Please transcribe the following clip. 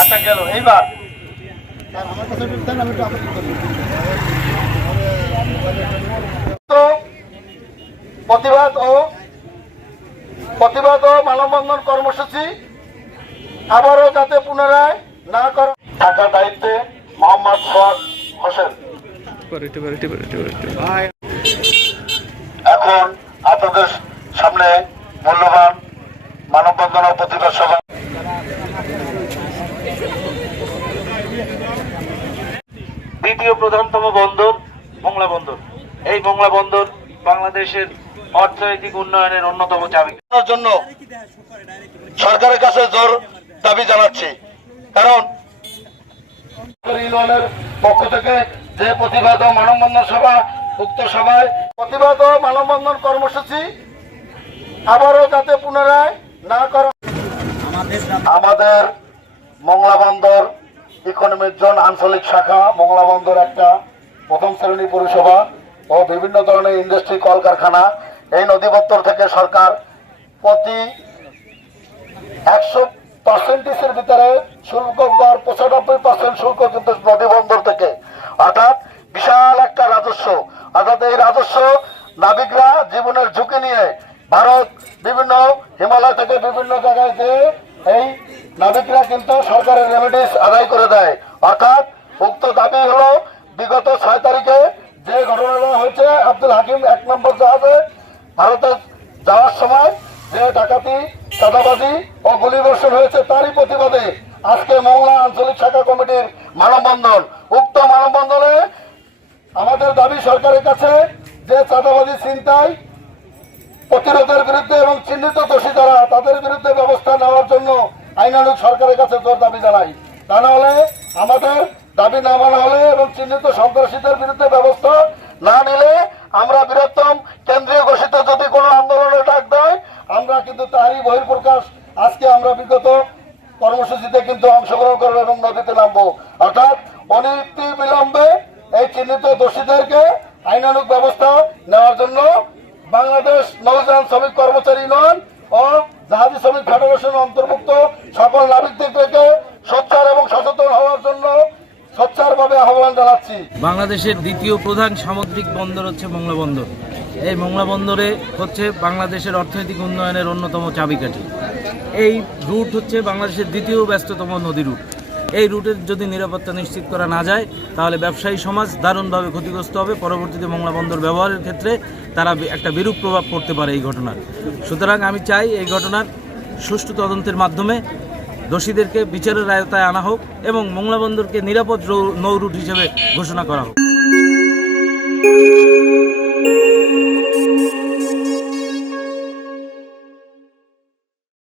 আচ্ছা গেল এইবার প্রতিবাদ ও মানববন্ধন কর্মসূচি আবারও যাতে পুনরায় না করা থাকার দায়িত্বে মোহাম্মদ সোহাগ হোসেন। এখন আপনাদের সামনে মূল্যবান মানববন্ধন ও প্রতিবাদ সভা। দ্বিতীয় প্রধানতম বন্দর মোংলা বন্দর। এই মোংলা বন্দর বাংলাদেশের অর্থনৈতিক উন্নয়নের অন্যতম চাবি জন্য সরকারের কাছে জোর দাবি জানাচ্ছি। কারণ ইউনিয়নের পক্ষ থেকে যে প্রতিবাদ ও মানববন্ধন সভা, উক্ত সভায় প্রতিবাদ ও মানববন্ধন কর্মসূচি আবারও যাতে পুনরায় না করা। আমাদের মোংলা বন্দর ইকোনমিক জোন আঞ্চলিক শাখা মোংলা বন্দর একটা প্রথম শ্রেণী পৌরসভা ও বিভিন্ন ধরনের ইন্ডাস্ট্রি কলকারখানা। এই নদীবন্দর থেকে সরকার প্রতি 100% ভিতরে শুল্ক 95% শুল্ক কিন্তু নদীবন্দর থেকে, অর্থাৎ বিশাল একটা রাজস্ব। অর্থাৎ এই রাজস্ব নাবিকরা জীবনের ঝুঁকি নিয়ে ভারত বিভিন্ন হিমালয় থেকে বিভিন্ন জায়গায় যে এই নাবিকরা কিন্তু সরকারের রেমিডিস আদায় করে দেয়। অর্থাৎ উক্ত দাবি হলো বিগত 6 তারিখে যে ঘটনাটা হয়েছে আব্দুল হাকিম 1 নম্বর জাহাজে ভারতে যাওয়ার সময় যে ডাকাতি, চাঁদাবাজি ও গুলিবর্ষণ হয়েছে, তারই প্রতিবাদে আজকে মোংলা আঞ্চলিক শাখা কমিটির মানববন্ধন। উক্ত মানববন্ধনে আমাদের দাবি সরকারের কাছে যে চাঁদাবাজি, ছিনতাই প্রতিরোধের বিরুদ্ধে এবং চিহ্নিত দোষী যারা তাদের বিরুদ্ধে ব্যবস্থা নেওয়ার জন্য আইনানুগ সরকারের কাছে জোর দাবি জানাই। তা না হলে আমাদের দাবি না মানা হলে এবং চিহ্নিত সন্ত্রাসীদের বিরুদ্ধে ব্যবস্থা না নিলে আমরা বৃহত্তম কেন্দ্রীয় ঘোষিত যদি কোনো আন্দোলনের ডাক দেয় আমরা কিন্তু তারই বহিঃপ্রকাশ আজকে আমরা বিগত কর্মসূচিতে কিন্তু অংশগ্রহণ করবো এবং নদীতে নামবো। অর্থাৎ অনতি বিলম্বে এই চিহ্নিত দোষীদেরকে আইনানুগ ব্যবস্থা নেওয়ার জন্য বাংলাদেশ নৌযান শ্রমিক কর্মচারী ইউনিয়ন ও জাহাজী শ্রমিক ফেডারেশন অন্তর্ভুক্ত সকল নাবিকদেরকে সোচ্চার এবং সচেতন হওয়ার জন্য সোচ্চারভাবে আহ্বান জানাচ্ছি। বাংলাদেশের দ্বিতীয় প্রধান সামুদ্রিক বন্দর হচ্ছে মোংলা বন্দর। এই মোংলা বন্দরে হচ্ছে বাংলাদেশের অর্থনৈতিক উন্নয়নের অন্যতম চাবিকাঠি। এই রুট হচ্ছে বাংলাদেশের দ্বিতীয় ব্যস্ততম নদী রুট। এই রুটের যদি নিরাপত্তা নিশ্চিত করা না যায় তাহলে ব্যবসায়ী সমাজ দারুণভাবে ক্ষতিগ্রস্ত হবে। পরবর্তীতে মোংলা বন্দর ব্যবহারের ক্ষেত্রে তারা একটা বিরূপ প্রভাব পড়তে পারে এই ঘটনার। সুতরাং আমি চাই এই ঘটনার সুষ্ঠু তদন্তের মাধ্যমে দোষীদেরকে বিচারের আওতায় আনা হোক এবং মোংলা বন্দরকে নিরাপদ নৌ রুট হিসেবে ঘোষণা করা হোক।